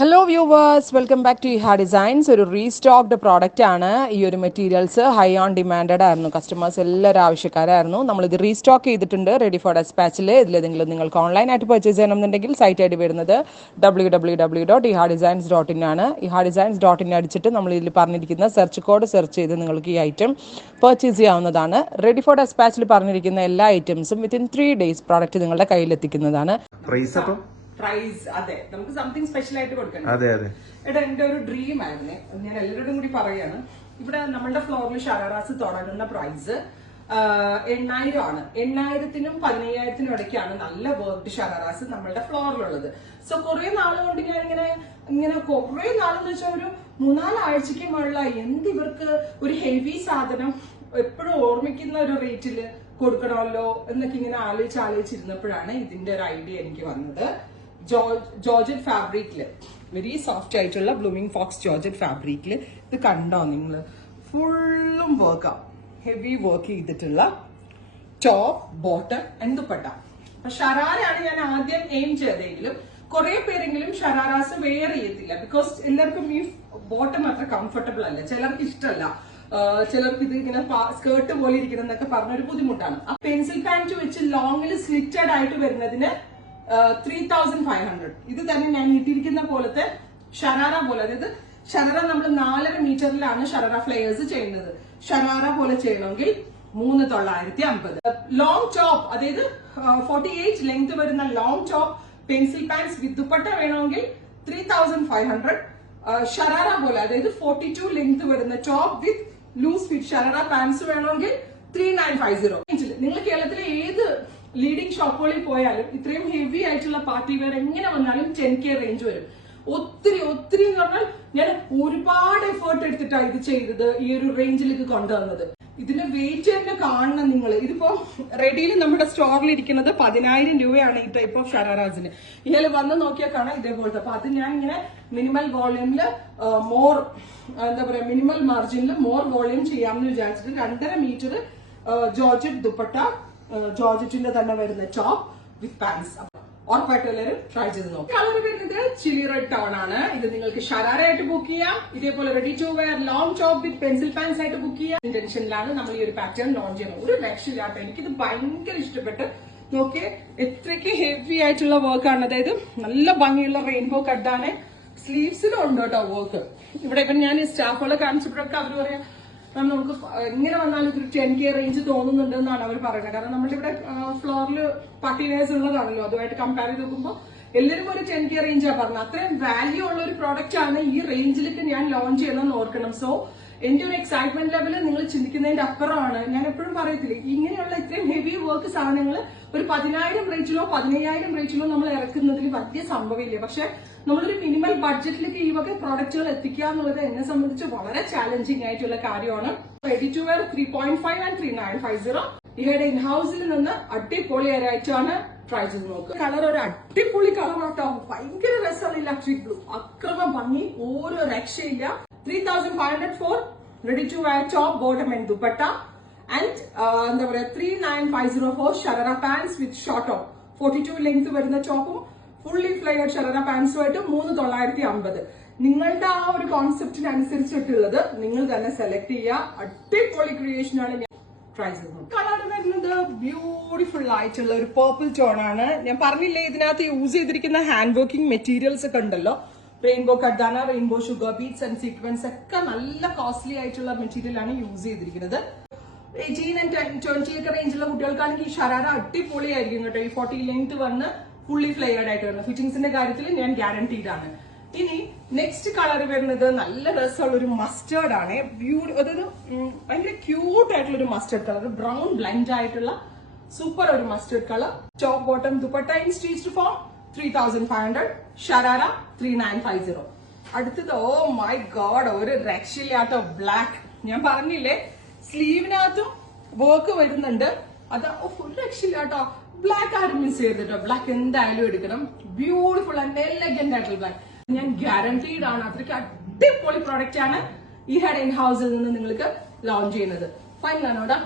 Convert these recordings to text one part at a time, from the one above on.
Hello viewers, welcome back to Iha designs. ഒരു restocked product ആണ്. ഈ ഒരു മെറ്റീരിയൽസ് ഹൈ ഓൺ ഡിമാൻഡഡ് ആയിരുന്നു. കസ്റ്റമേഴ്സ് എല്ലാവരും ആവശ്യക്കാരായിരുന്നു. നമ്മളിത് റീസ്റ്റോക്ക് ചെയ്തിട്ടുണ്ട് റെഡി ഫോർ ഡെസ്പാച്ചിൽ. ഇതിലേതെങ്കിലും നിങ്ങൾക്ക് ഓൺലൈനായിട്ട് പർച്ചേസ് ചെയ്യണമെന്നുണ്ടെങ്കിൽ സൈറ്റ് ഐ ഡി വരുന്നത് www.ihadesigns.in ആണ്. ihadesigns.in അടിച്ചിട്ട് നമ്മൾ ഇതിൽ പറഞ്ഞിരിക്കുന്ന സെർച്ച് കോഡ് സെർച്ച് ചെയ്ത് നിങ്ങൾക്ക് ഈ ഐറ്റം പർച്ചേസ് ചെയ്യാവുന്നതാണ്. റെഡി ഫോർ ഡെസ്പാച്ചിൽ പറഞ്ഞിരിക്കുന്ന എല്ലാ ഐറ്റംസും വിത്തിൻ 3 days പ്രോഡക്റ്റ് നിങ്ങളുടെ കയ്യിലെത്തിക്കുന്നതാണ്. പ്രൈസ് അതെ, നമുക്ക് സംതിങ് സ്പെഷ്യൽ ആയിട്ട് കൊടുക്കണം. എടാ, എന്റെ ഒരു ഡ്രീം ആയിരുന്നേ, ഞാൻ എല്ലാവരോടും കൂടി പറയാണ്. ഇവിടെ നമ്മളുടെ ഫ്ലോറിൽ ഷറാറാസ് തുടങ്ങുന്ന പ്രൈസ് 8,000 ആണ്. 8,000-നും 15,000-നും ഇടയ്ക്കാണ് നല്ല വർക്ക്ഡ് ഷറാറാസ് നമ്മളുടെ ഫ്ലോറിലുള്ളത്. സോ കുറെ നാള് കൊണ്ട് ഞാൻ ഇങ്ങനെ കുറെ നാളെന്ന് വെച്ചാൽ ഒരു 3-4 ആഴ്ചക്ക് മുകളിലായി എന്ത് ഇവർക്ക് ഒരു ഹെവി സാധനം എപ്പോഴും ഓർമ്മിക്കുന്ന ഒരു റേറ്റില് കൊടുക്കണമല്ലോ എന്നൊക്കെ ഇങ്ങനെ ആലോചിച്ചിരുന്നപ്പോഴാണ് ഇതിന്റെ ഒരു ഐഡിയ എനിക്ക് വന്നത്. ജോർജറ്റ് ഫാബ്രിക്കില്, വെരി സോഫ്റ്റ് ആയിട്ടുള്ള ബ്ലൂമിംഗ് ഫോക്സ് ജോർജറ്റ് ഫാബ്രിക്കില് ഇത് കണ്ടോ നിങ്ങള്, ഫുള്ളും വർക്കാ, ഹെവി വർക്ക് ചെയ്തിട്ടുള്ള ടോപ്പ്, ബോട്ടം ആൻഡ് ദുപ്പട്ട. അപ്പൊ ഷറാരയാണ് ഞാൻ ആദ്യം എയിം ചെയ്തെങ്കിലും കുറെ പേരെങ്കിലും ഷറാറാസ് വെയർ ചെയ്യത്തില്ല. ബിക്കോസ് എല്ലാവർക്കും ഈ ബോട്ടം അത്ര കംഫർട്ടബിൾ അല്ല, ചിലർക്ക് ഇഷ്ടമല്ല, ചിലർക്ക് ഇത് ഇങ്ങനെ സ്കേർട്ട് പോലെ ഇരിക്കണം എന്നൊക്കെ പറഞ്ഞൊരു ബുദ്ധിമുട്ടാണ്. ആ പെൻസിൽ പാന്റ് വെച്ച് ലോങ്ങിൽ സ്ലിറ്റഡ് ആയിട്ട് വരുന്നതിന് 3,500. ഇത് തന്നെ ഞാൻ ഇട്ടിരിക്കുന്ന പോലത്തെ ഷറാറ പോലെ, അതായത് ഷറാറ നമ്മൾ 4.5 മീറ്ററിലാണ് ഷറാറ ഫ്ലെയേഴ്സ് ചെയ്യുന്നത്. ഷറാറ പോലെ ചെയ്യണമെങ്കിൽ 3,950. ലോങ് ടോപ്പ്, അതായത് 48 ലെങ്ത് വരുന്ന long top pencil pants with dupatta വേണമെങ്കിൽ 3,500. ഷറാറ പോലെ, അതായത് 42 ലെങ്ത് വരുന്ന top with loose fit sharara pants വേണമെങ്കിൽ 3,950. നിങ്ങൾ കേരളത്തിലെ ഏത് ലീഡിംഗ് ഷോപ്പുകളിൽ പോയാലും ഇത്രയും ഹെവി ആയിട്ടുള്ള പാർട്ടി വെയർ എങ്ങനെ വന്നാലും 10K റേഞ്ച് വരും. ഒത്തിരി എന്ന് പറഞ്ഞാൽ ഞാൻ ഒരുപാട് എഫേർട്ട് എടുത്തിട്ടാണ് ഇത് ചെയ്തത്, ഈ ഒരു റേഞ്ചിലേക്ക് കൊണ്ടുവന്നത്. ഇതിന്റെ വെയിറ്റ് തന്നെ കാണണം നിങ്ങൾ. ഇതിപ്പോ റെഡിയിൽ നമ്മുടെ സ്റ്റോറിൽ ഇരിക്കുന്നത് 10,000 രൂപയാണ് ഈ ടൈപ്പ് ഓഫ് ഷറാറാസിന്. ഇയാൾ വന്ന് നോക്കിയാൽ കാണാം ഇതേപോലത്തെ. അപ്പൊ അത് ഞാൻ ഇങ്ങനെ മിനിമൽ വോളിയൂമില് മിനിമൽ മാർജിനിൽ മോർ വോളിയൂം ചെയ്യാമെന്ന് വിചാരിച്ചിട്ട് 2.5 മീറ്റർ ജോർജറ്റ് ദുപ്പട്ട, ജോർജറ്റിന്റെ തന്നെ വരുന്ന ടോപ്പ് വിത്ത് പാൻസ്. ഉറപ്പായിട്ട് എല്ലാവരും ട്രൈ ചെയ്ത് നോക്കാം. കളർ വരുന്നത് ചില്ലി റെഡ് ടോൺ ആണ്. ഇത് നിങ്ങൾക്ക് ഷറാറ ആയിട്ട് ബുക്ക് ചെയ്യാം. ഇതേപോലെ ready to wear long top with pencil pants ആയിട്ട് ബുക്ക് ചെയ്യാം. ഇന്റൻഷനിലാണ് നമ്മൾ ഈ ഒരു പാറ്റേൺ ലോഞ്ച് ചെയ്യുന്നത്. ഒരു രക്ഷയില്ലാട്ടോ, എനിക്കിത് ഭയങ്കര ഇഷ്ടപ്പെട്ട്. നോക്കിയേ, എത്രയ്ക്ക് ഹെവി ആയിട്ടുള്ള വർക്കാണ്. അതായത് നല്ല ഭംഗിയുള്ള റെയിൻബോ കട്ടാണ്. സ്ലീവ്സിലും ഉണ്ട് കേട്ടോ വർക്ക്. ഇവിടെ ഇപ്പം ഞാൻ സ്റ്റാഫുകളെ കാണിച്ചപ്പോഴൊക്കെ അവർ പറയാം, നമുക്ക് ഇങ്ങനെ വന്നാലും ഒരു 10K റേഞ്ച് തോന്നുന്നുണ്ട് എന്നാണ് അവർ പറയുന്നത്. കാരണം നമ്മുടെ ഇവിടെ ഫ്ലോറിൽ പർട്ടിവേഴ്സ് ഉള്ളതാണല്ലോ, അതുമായിട്ട് കമ്പയർ ചെയ്ത് നോക്കുമ്പോൾ എല്ലാവരും ഒരു 10K റേഞ്ചാണ് പറഞ്ഞത്. അത്രയും വാല്യൂ ഉള്ള ഒരു പ്രോഡക്റ്റ് ആണ് ഈ റേഞ്ചിലേക്ക് ഞാൻ ലോഞ്ച് ചെയ്യണമെന്ന് ഓർക്കണം. സോ എന്റെ ഒരു എക്സൈറ്റ്മെന്റ് ലെവല് നിങ്ങൾ ചിന്തിക്കുന്നതിന്റെ അപ്പുറമാണ്. ഞാൻ എപ്പോഴും പറയത്തില്ലേ, ഇങ്ങനെയുള്ള ഇത്രയും ഹെവി വർക്ക് സാധനങ്ങൾ ഒരു 10,000 റേറ്റിലോ 15,000 റേറ്റിലോ നമ്മൾ ഇറക്കുന്നതിൽ വലിയ സംഭവമില്ല. പക്ഷെ നമ്മളൊരു മിനിമൽ ബഡ്ജറ്റിലേക്ക് ഈ വക പ്രോഡക്റ്റുകൾ എത്തിക്കുക എന്നുള്ളത് എന്നെ സംബന്ധിച്ച് വളരെ ചാലഞ്ചിങ് ആയിട്ടുള്ള കാര്യമാണ്. Ready to wear 3.5 and 3,950. ഇഹയുടെ ഇൻഹൌസിൽ നിന്ന് അടിപൊളി ആയിട്ടാണ് ട്രൈ ചെയ്ത് നോക്കുക. കളർ ഒരു അടിപൊളി കളർ ആട്ടോ, ഭയങ്കര രസമാണ് ഇലക്ട്രിക് ബ്ലൂ. അക്രമ ഭംഗി, ഓരോ രക്ഷയില്ല. 3,500 for ready to wear top, bottom and dupatta, and 3,950 for sharara pants with short top. 42 length വരുന്ന ടോപ്പും ഫുള്ളി ഫ്ലെയർഡ് ഷറാറ പാൻസുമായിട്ട് 3,950. നിങ്ങളുടെ ആ ഒരു കോൺസെപ്റ്റിനനുസരിച്ചിട്ടുള്ളത് നിങ്ങൾ തന്നെ സെലക്ട് ചെയ്യുക. അടിപൊളി ക്രിയേഷൻ ആണ്. ഞാൻ ട്രൈ ചെയ്തു. കളർ വരുന്നത് ബ്യൂട്ടിഫുൾ ആയിട്ടുള്ള ഒരു പേർപ്പിൾ ടോൺ ആണ്. ഞാൻ പറഞ്ഞില്ലേ, ഇതിനകത്ത് യൂസ് ചെയ്തിരിക്കുന്ന ഹാൻഡ് വർക്കിംഗ് മെറ്റീരിയൽസ് ഒക്കെ ഉണ്ടല്ലോ, റെയിൻബോ കഡാന, rainbow sugar beads and sequins ഒക്കെ നല്ല കോസ്റ്റ്ലി ആയിട്ടുള്ള മെറ്റീരിയൽ ആണ് യൂസ് ചെയ്തിരിക്കുന്നത്. 18 and 20 ഒക്കെ റേഞ്ചുള്ള കുട്ടികൾക്കാണെങ്കിൽ ഈ ഷറാറ അടിപൊളിയായിരിക്കും കേട്ടോ. ഈ 40 ലെങ്ത് വന്ന് ഫുള്ളി ഫ്ലെയർഡ് ആയിട്ട് വരുന്നത്. ഫിറ്റിംഗ്സിന്റെ കാര്യത്തിൽ ഞാൻ ഗ്യാരണ്ടീഡ് ആണ്. ഇനി നെക്സ്റ്റ് കളർ വരുന്നത് നല്ല രസമുള്ള ഒരു മസ്റ്റേർഡ് ആണ്. അതൊരു ഭയങ്കര ക്യൂട്ട് ആയിട്ടുള്ള ഒരു മസ്റ്റേർഡ് കളർ, ബ്രൗൺ ബ്ലെൻഡ് ആയിട്ടുള്ള സൂപ്പർ ഒരു mustard colour. Top bottom dupatta in stitched form 3,500. Sharara 3,950. അടുത്തത് ഓ മൈ ഗോഡ്, ഒരു രക്ഷയില്ലാത്ത ബ്ലാക്ക്. ഞാൻ പറഞ്ഞില്ലേ, സ്ലീവിനകത്തും വർക്ക് വരുന്നുണ്ട്. അത് ഒരു രക്ഷയില്ലാട്ടോ. ബ്ലാക്ക് ആരും മിസ് ചെയ്തിട്ടോ, ബ്ലാക്ക് എന്തായാലും എടുക്കണം. ബ്യൂട്ടിഫുൾ ആൻഡ് എലഗന്റ് ആയിട്ടുള്ള ബ്ലാക്ക്. ഞാൻ ഗ്യാരണ്ടീഡ് ആണ്. അത്രയ്ക്ക് അടിപൊളി പ്രോഡക്റ്റ് ആണ് ഈ ഹെഡ് ഇൻ ഹൗസിൽ നിന്ന് നിങ്ങൾക്ക് ലോഞ്ച് ചെയ്യുന്നത്. ഫൈനലാണോടാ,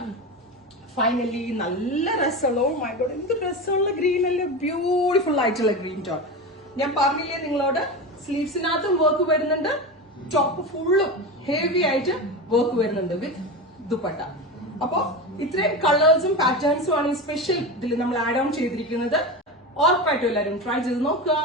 ഫൈനലി നല്ല രസമുള്ള, മൈ ഗോഡ് എന്ത് രസമുള്ള ഗ്രീൻ അല്ലേ, ബ്യൂട്ടിഫുൾ ആയിട്ടുള്ള ഗ്രീൻ ടോൺ. ഞാൻ പറഞ്ഞില്ലേ നിങ്ങളോട്, സ്ലീവ്സിനകത്തും വർക്ക് വരുന്നുണ്ട്, ടോപ്പ് ഫുള്ളും ഹെവി ആയിട്ട് വർക്ക് വരുന്നുണ്ട് വിത്ത് ദുപ്പട്ട. അപ്പോ ഇത്രയും കളേഴ്സും പാറ്റേൺസും ആണ് ഈ സ്പെഷ്യൽ ഇതിൽ നമ്മൾ ആഡ് ഓൺ ചെയ്തിരിക്കുന്നത്. ഉറപ്പായിട്ടും എല്ലാവരും ട്രൈ ചെയ്ത് നോക്കുക.